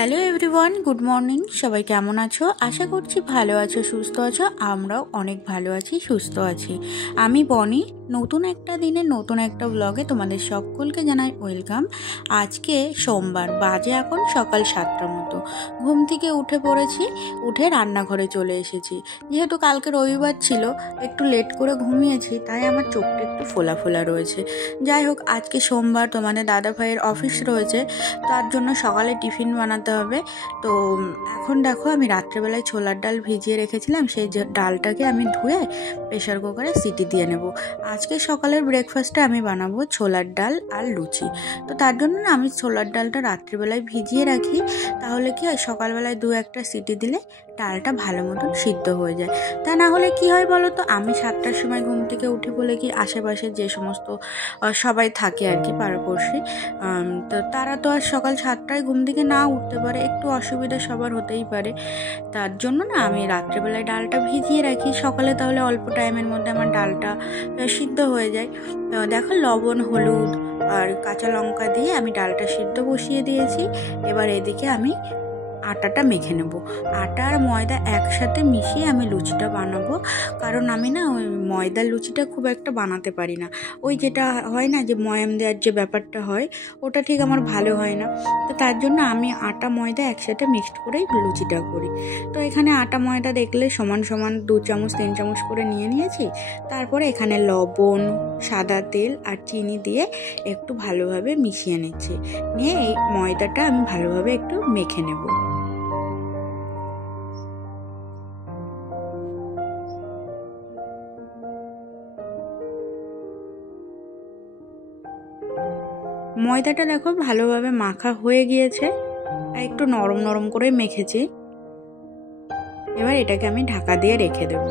Hello everyone, good morning. সবাই কেমন আছো? আশা করছি ভালো আছো, সুস্থ আছো। আমরাও অনেক ভালো আছি, সুস্থ আছি। আমি বনি, নতুন একটা দিনে নতুন একটা ব্লগে তোমাদের সকলকে জানাই ওয়েলকাম। আজকে সোমবার, বাজে এখন সকাল 7টার মতো। ঘুম থেকে উঠে পড়েছি, উঠে রান্নাঘরে চলে এসেছি। যেহেতু কালকে রবিবার ছিল, একটু লেট করে ঘুমিয়েছি, তাই আমার চোখটা একটু ফোলা ফোলা রয়েছে। যাই হোক, আজকে সোমবার, তোমাদের দাদা ভাইয়ের অফিস রয়েছে, তার জন্য সকালে টিফিন বানাতে হবে। তো এখন দেখো, আমি রাত্রেবেলায় ছোলার ডাল ভিজিয়ে রেখেছিলাম, সেই ডালটাকে আমি ধুয়ে প্রেশার কুকারে সিটি দিয়ে নেব। আজকে সকালের ব্রেকফাস্টে আমি বানাবো ছোলার ডাল আর লুচি। তো তার জন্য না আমি ছোলার ডালটা রাত্রিবেলায় ভিজিয়ে রাখি, তাহলে কি হয়, সকালবেলায় দু একটা সিটি দিলে ডালটা ভালো মতন সিদ্ধ হয়ে যায়। তা না হলে কি হয় বলো তো, আমি 7টার সময় ঘুম থেকে উঠে বলে কি আশেপাশে যে সমস্ত সবাই থাকে আর কি, পাড়াপড়শি, তো তারা তো আর সকাল 7টায় ঘুম থেকে না উঠতে পারে, একটু অসুবিধা সবার হতেই পারে। তার জন্য না আমি রাত্রেবেলায় ডালটা ভিজিয়ে রাখি সকালে, তাহলে অল্প টাইমের মধ্যে আমার ডালটা সিদ্ধ হয়ে যায়। তো দেখো, লবণ, হলুদ আর কাঁচা লঙ্কা দিয়ে আমি ডালটা সিদ্ধ বসিয়ে দিয়েছি। এবার এদিকে আমি আটাটা মেখে নেব। আটা আর ময়দা একসাথে মিশিয়ে আমি লুচিটা বানাবো, কারণ আমি না ওই ময়দার লুচিটা খুব একটা বানাতে পারি না। ওই যেটা হয় না, যে ময়াম দেওয়ার যে ব্যাপারটা হয়, ওটা ঠিক আমার ভালো হয় না। তো তার জন্য আমি আটা ময়দা একসাথে মিক্সড করেই লুচিটা করি। তো এখানে আটা ময়দা দেখলে সমান সমান 2 চামচ 3 চামচ করে নিয়ে নিয়েছি। তারপরে এখানে লবণ, সাদা তেল আর চিনি দিয়ে একটু ভালোভাবে মিশিয়ে নিচ্ছি। নিয়ে এই ময়দাটা আমি ভালোভাবে একটু মেখে নেব। ময়দাটা দেখো ভালোভাবে মাখা হয়ে গিয়েছে, আর একটু নরম নরম করে মেখেছি। এবার এটাকে আমি ঢাকা দিয়ে রেখে দেব।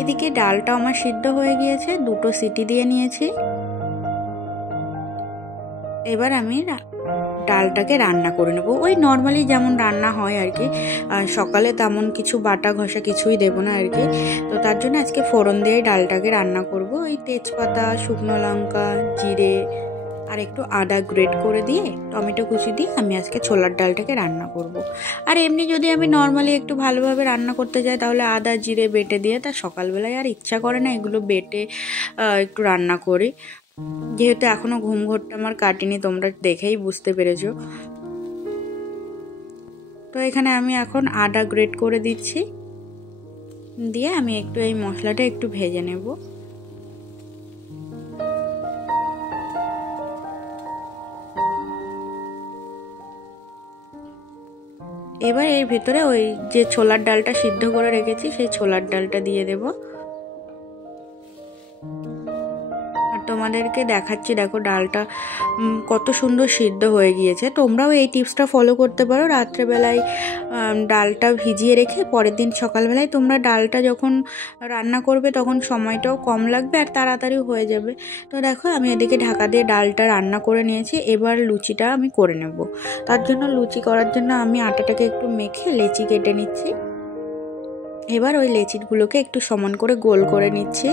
এদিকে ডালটা আমার সিদ্ধ হয়ে গিয়েছে, 2টো সিটি দিয়ে নিয়েছি। এবার আমি ডালটাকে রান্না করে নেব, ওই নর্মালি যেমন রান্না হয় আর কি। সকালে তেমন কিছু বাটা ঘষা কিছুই দেবো না আর কি। তো তার জন্য আজকে ফোড়ন দিয়ে ডালটাকে রান্না করব। ওই তেজপাতা, শুকনো লঙ্কা, জিরে আর একটু আদা গ্রেট করে দিয়ে, টমেটো কুচি দিয়ে আমি আজকে ছোলার ডালটাকে রান্না করব। আর এমনি যদি আমি নর্মালি একটু ভালোভাবে রান্না করতে যাই, তাহলে আদা জিরে বেটে দিয়ে, তা সকালবেলায় আর ইচ্ছা করে না এগুলো বেটে একটু রান্না করি। যেহেতু এখনো ঘুম ঘোরটা আমার কাটেনি, তোমরা দেখেই বুঝতে পেরেছো। তো এখানে আমি এখন আদা গ্রেট করে দিচ্ছি, দিয়ে আমি একটু এই মশলাটা একটু ভেজে নেব। এবার এর ভিতরে ওই যে ছোলার ডালটা সিদ্ধ করে রেখেছি, সেই ছোলার ডালটা দিয়ে দেব। তোমাদেরকে দেখাচ্ছি, দেখো ডালটা কত সুন্দর সিদ্ধ হয়ে গিয়েছে। তোমরাও এই টিপসটা ফলো করতে পারো। রাত্রেবেলায় ডালটা ভিজিয়ে রেখে পরের দিন সকালবেলায় তোমরা ডালটা যখন রান্না করবে, তখন সময়টাও কম লাগবে আর তাড়াতাড়ি হয়ে যাবে। তো দেখো, আমি এদিকে ঢাকা দিয়ে ডালটা রান্না করে নিয়েছি। এবার লুচিটা আমি করে নেব। তার জন্য লুচি করার জন্য আমি আটাটাকে একটু মেখে লেচি কেটে নিচ্ছি। এবার ওই লেচিগুলোকে একটু সমান করে গোল করে নিচ্ছি।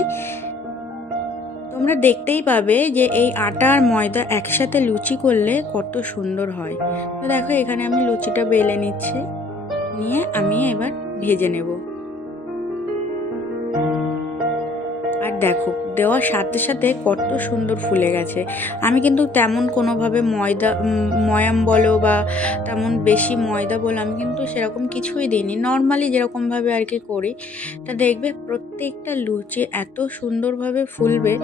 তোমরা দেখতেই পাবে যে এই আটা আর ময়দা একসাথে লুচি করলে কত সুন্দর হয়। তো দেখো, এখানে আমি লুচিটা বেলে নিচ্ছি, নিয়ে আমি এবার ভেজে নেব। আর দেখো, দেওয়ার সাথে সাথে কত সুন্দর ফুলে গেছে। আমি কিন্তু তেমন কোনোভাবে ময়াম বলো বা তেমন বেশি ময়দা বলো, আমি কিন্তু সেরকম কিছুই দিইনি। নর্মালি যেরকমভাবে আর কি করি, তা দেখবে প্রত্যেকটা লুচি এত সুন্দরভাবে ফুলবে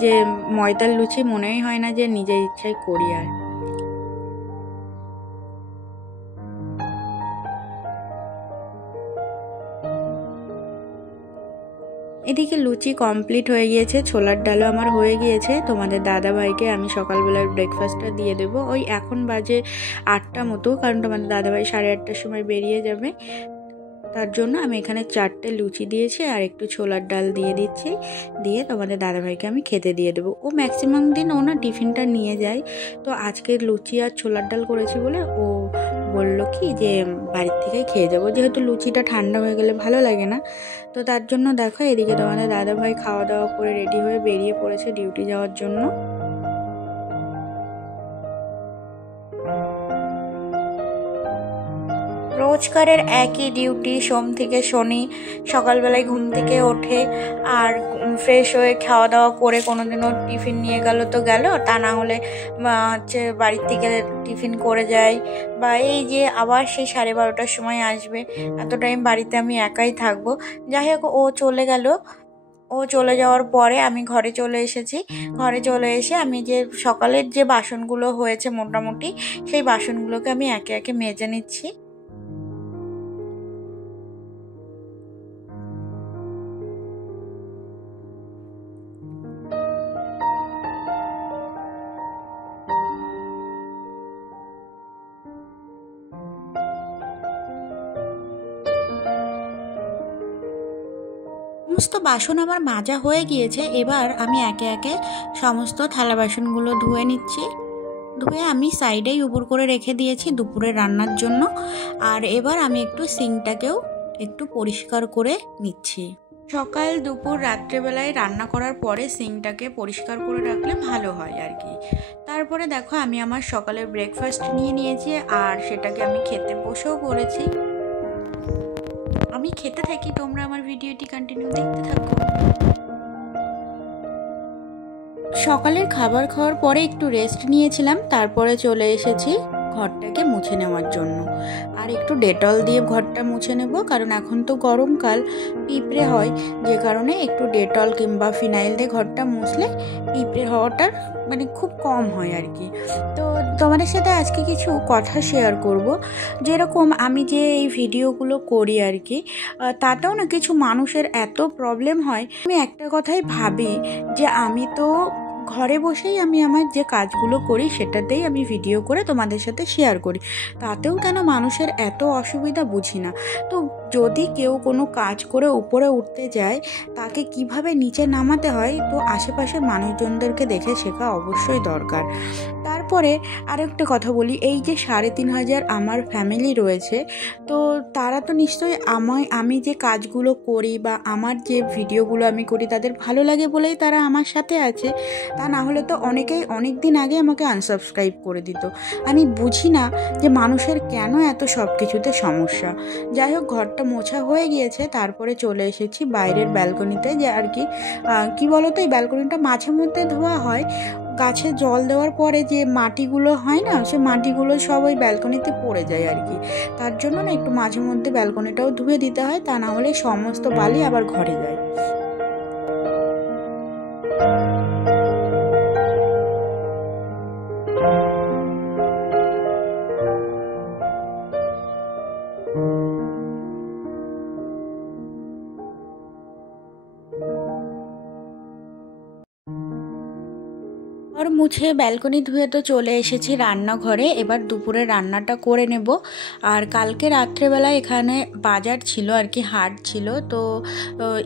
যে ময়দার লুচি মনেই হয় না যে নিজের ইচ্ছায় করি। আর এদিকে লুচি কমপ্লিট হয়ে গিয়েছে, ছোলার ডালও আমার হয়ে গিয়েছে। তোমাদের দাদা ভাইকে আমি সকালবেলার ব্রেকফাস্টটা দিয়ে দেবো। ওই এখন বাজে 8টা মতো, কারণ তোমাদের দাদাভাই 8:30টার সময় বেরিয়ে যাবে। তার জন্য আমি এখানে 4টে লুচি দিয়েছি আর একটু ছোলার ডাল দিয়ে দিচ্ছি। দিয়ে তোমাদের দাদাভাইকে আমি খেতে দিয়ে দেবো। ও ম্যাক্সিমাম দিন ও না টিফিনটা নিয়ে যায়। তো আজকে লুচি আর ছোলার ডাল করেছি বলে ও বললো কি যে বাড়ির থেকেই খেয়ে যাবো, যেহেতু লুচিটা ঠান্ডা হয়ে গেলে ভালো লাগে না। তো তার জন্য দেখো, এদিকে তোমাদের দাদাভাই খাওয়া দাওয়া করে রেডি হয়ে বেরিয়ে পড়েছে ডিউটি যাওয়ার জন্য। রোজকারের একই ডিউটি, সোম থেকে শনি সকালবেলায় ঘুম থেকে ওঠে আর ফ্রেশ হয়ে খাওয়া দাওয়া করে কোনোদিনও টিফিন নিয়ে গেল তো গেল, তা না হলে হচ্ছে বাড়ির থেকে টিফিন করে যায়, বা এই যে আবার সেই 12:30টার সময় আসবে, এত টাইম বাড়িতে আমি একাই থাকবো। যাই হোক, ও চলে গেল। ও চলে যাওয়ার পরে আমি ঘরে চলে এসেছি। ঘরে চলে এসে আমি যে সকালের যে বাসনগুলো হয়েছে মোটামুটি, সেই বাসনগুলোকে আমি একে একে মেজে নিচ্ছি। সমস্ত বাসন আমার মাজা হয়ে গিয়েছে। এবার আমি একে একে সমস্ত থালা বাসনগুলো ধুয়ে নিচ্ছি। ধুয়ে আমি সাইডেই উপুর করে রেখে দিয়েছি দুপুরে রান্নার জন্য। আর এবার আমি একটু সিঙ্কটাকেও একটু পরিষ্কার করে নিচ্ছি। সকাল দুপুর রাত্রেবেলায় রান্না করার পরে সিঙ্কটাকে পরিষ্কার করে রাখলে ভালো হয় আর কি। তারপরে দেখো আমি আমার সকালের ব্রেকফাস্ট নিয়ে নিয়েছি আর সেটাকে আমি খেতে বসেও পড়েছি। আমি খেতে থাকি, তোমরা আমার ভিডিওটি কন্টিনিউ দেখতে থাকো। সকালের খাবার খাওয়ার পরে একটু রেস্ট নিয়েছিলাম, তারপরে চলে এসেছি ঘরটাকে মুছে নেওয়ার জন্য। আর একটু ডেটল দিয়ে ঘরটা মুছে নেব, কারণ এখন তো গরমকাল, পিঁপড়ে হয়, যে কারণে একটু ডেটল কিংবা ফিনাইল দিয়ে ঘরটা মুছলে পিঁপড়ে হওয়াটার মানে খুব কম হয় আর কি। তো তোমাদের সাথে আজকে কিছু কথা শেয়ার করব। যেরকম আমি যে এই ভিডিওগুলো করি আর কি, তাতেও না কিছু মানুষের এত প্রবলেম হয়। আমি একটা কথাই ভাবি যে আমি তো ঘরে বসেই আমি আমার যে কাজগুলো করি সেটাতেই আমি ভিডিও করে তোমাদের সাথে শেয়ার করি, তাতেও কেন মানুষের এত অসুবিধা বুঝি না। তো যদি কেউ কোনো কাজ করে উপরে উঠতে যায়, তাকে কিভাবে নিচে নামাতে হয়, তো আশেপাশের মানুষজনদেরকে দেখে শেখা অবশ্যই দরকার। তারপরে আরেকটা কথা বলি, এই যে 3,500 আমার ফ্যামিলি রয়েছে, তো তারা তো নিশ্চয়ই আমি যে কাজগুলো করি বা আমার যে ভিডিওগুলো আমি করি তাদের ভালো লাগে বলেই তারা আমার সাথে আছে। তা না হলে তো অনেকেই অনেক দিন আগে আমাকে আনসাবস্ক্রাইব করে দিত। আমি বুঝি না যে মানুষের কেন এত সব কিছুতে সমস্যা। যাই হোক, ঘরটা মোছা হয়ে গিয়েছে, তারপরে চলে এসেছি বাইরের ব্যালকনিতে। যে আর কি বলতো, এই ব্যালকনিটা মাঝে মধ্যে ধোয়া হয়। গাছে জল দেওয়ার পরে যে মাটিগুলো হয় না, সে মাটিগুলো সব ওই ব্যালকনিতে পড়ে যায় আর কি। তার জন্য না একটু মাঝে মধ্যে ব্যালকনিটাও ধুয়ে দিতে হয়, তা না হলে সমস্ত বালি আবার ঘরে যায়। ঘর মুছে ব্যালকনি ধুয়ে তো চলে এসেছি রান্নাঘরে। এবার দুপুরে রান্নাটা করে নেব। আর কালকে রাত্রেবেলা এখানে বাজার ছিল আর কি, হাট ছিল, তো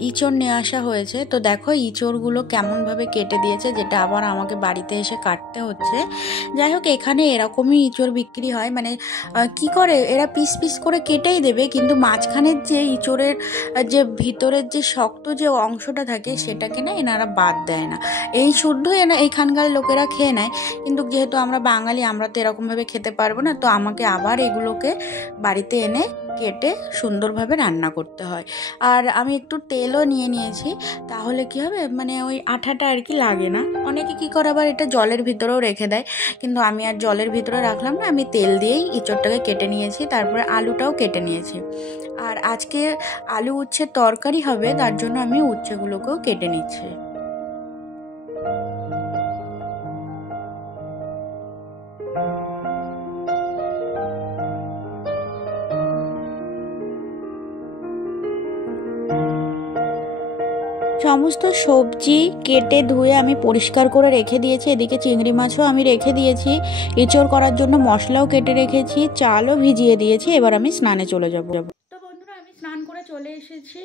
ইঁচড় নিয়ে আসা হয়েছে। তো দেখো ইঁচড়গুলো কেমনভাবে কেটে দিয়েছে, যেটা আবার আমাকে বাড়িতে এসে কাটতে হচ্ছে। যাই হোক, এখানে এরকমই ইঁচড় বিক্রি হয়, মানে কি করে এরা পিস পিস করে কেটেই দেবে, কিন্তু মাঝখানের যে ইঁচড়ের যে ভিতরের যে শক্ত যে অংশটা থাকে সেটাকে না এনারা বাদ দেয় না। এই শুদ্ধ এইখানকার লোকেরা খেয়ে নেয়, কিন্তু যেহেতু আমরা বাঙালি, আমরা তো এরকমভাবে খেতে পারবো না, তো আমাকে আবার এগুলোকে বাড়িতে এনে কেটে সুন্দরভাবে রান্না করতে হয়। আর আমি একটু তেলও নিয়ে নিয়েছি, তাহলে কি হবে, মানে ওই আঠাটা আর কি লাগে না। অনেকে কি করে আবার এটা জলের ভিতরেও রেখে দেয়, কিন্তু আমি আর জলের ভিতরে রাখলাম না, আমি তেল দিয়েই ইঁচড়টাকে কেটে নিয়েছি। তারপরে আলুটাও কেটে নিয়েছি। আর আজকে আলু উচ্ছের তরকারি হবে, তার জন্য আমি উচ্ছেগুলোকেও কেটে নিচ্ছি। সমস্ত সবজি কেটে ধুয়ে আমি পরিষ্কার করে রেখে দিয়েছি। এদিকে চিংড়ি মাছও আমি রেখে দিয়েছি, এঁচোড় করার জন্য মশলাও কেটে রেখেছি, চালও ভিজিয়ে দিয়েছি। এবার আমি স্নানে চলে যাব। তো বন্ধুরা, আমি স্নান করে চলে এসেছি।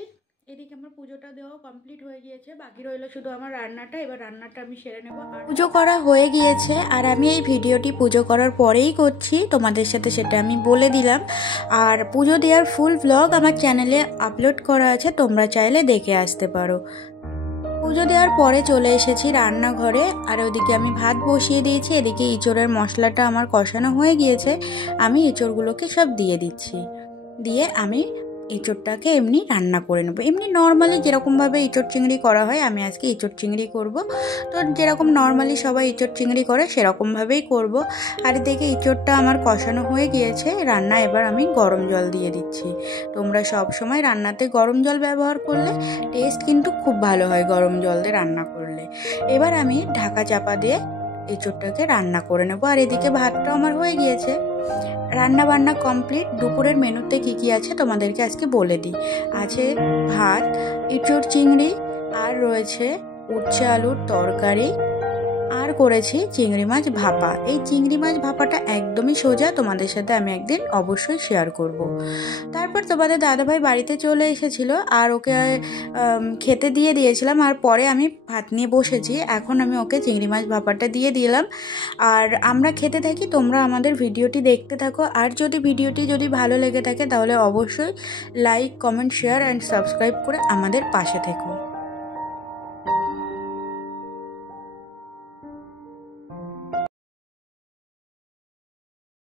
এদিকে আমার পুজোটা দেওয়া কমপ্লিট হয়ে গিয়েছে, বাকি রইলো শুধু আমার রান্নাটা। এবার রান্নাটা আমি সেরে নেব। আর পুজো করা হয়ে গিয়েছে, আর আমি এই ভিডিওটি পুজো করার পরেই করছি, তোমাদের সাথে সেটা আমি বলে দিলাম। আর পুজো দেওয়ার ফুল ব্লগ আমার চ্যানেলে আপলোড করা আছে, তোমরা চাইলে দেখে আসতে পারো। পুজো দেওয়ার পরে চলে এসেছি রান্নাঘরে, আর ওদিকে আমি ভাত বসিয়ে দিয়েছি। এদিকে ইঁচড়ের মশলাটা আমার কষানো হয়ে গিয়েছে, আমি ইঁচড়গুলোকে সব দিয়ে দিচ্ছি। দিয়ে আমি এঁচোড়টাকে এমনি রান্না করে নেবো। এমনি নর্মালি যেরকমভাবে এঁচোড় চিংড়ি করা হয় আমি আজকে এঁচোড় চিংড়ি করব। তো যেরকম নর্মালি সবাই এঁচোড় চিংড়ি করে সেরকমভাবেই করব। আর এদিকে এঁচোড়টা আমার কষানো হয়ে গিয়েছে রান্না, এবার আমি গরম জল দিয়ে দিচ্ছি। তোমরা সব সময় রান্নাতে গরম জল ব্যবহার করলে টেস্ট কিন্তু খুব ভালো হয় গরম জল দিয়ে রান্না করলে। এবার আমি ঢাকা চাপা দিয়ে এঁচোড়টাকে রান্না করে নেবো। আর এদিকে ভাতটাও আমার হয়ে গিয়েছে, রান্না বান্না কমপ্লিট। দুপুরের মেনুতে কি কি আছে তোমাদেরকে আজকে বলে দিই। আছে ভাত, এঁচোড় চিংড়ি, আর রয়েছে উচ্ছে আলুর তরকারি, আর করেছি চিংড়ি মাছ ভাপা। এই চিংড়ি মাছ ভাপাটা একদমই সোজা, তোমাদের সাথে আমি একদিন অবশ্যই শেয়ার করব। তারপর তোমাদের দাদাভাই বাড়িতে চলে এসেছিলো আর ওকে খেতে দিয়ে দিয়েছিলাম। আর পরে আমি ভাত নিয়ে বসেছি, এখন আমি ওকে চিংড়ি মাছ ভাপাটা দিয়ে দিলাম। আর আমরা খেতে থাকি, তোমরা আমাদের ভিডিওটি দেখতে থাকো। আর ভিডিওটি যদি ভালো লেগে থাকে তাহলে অবশ্যই like, comment, share and subscribe করে আমাদের পাশে থেকো।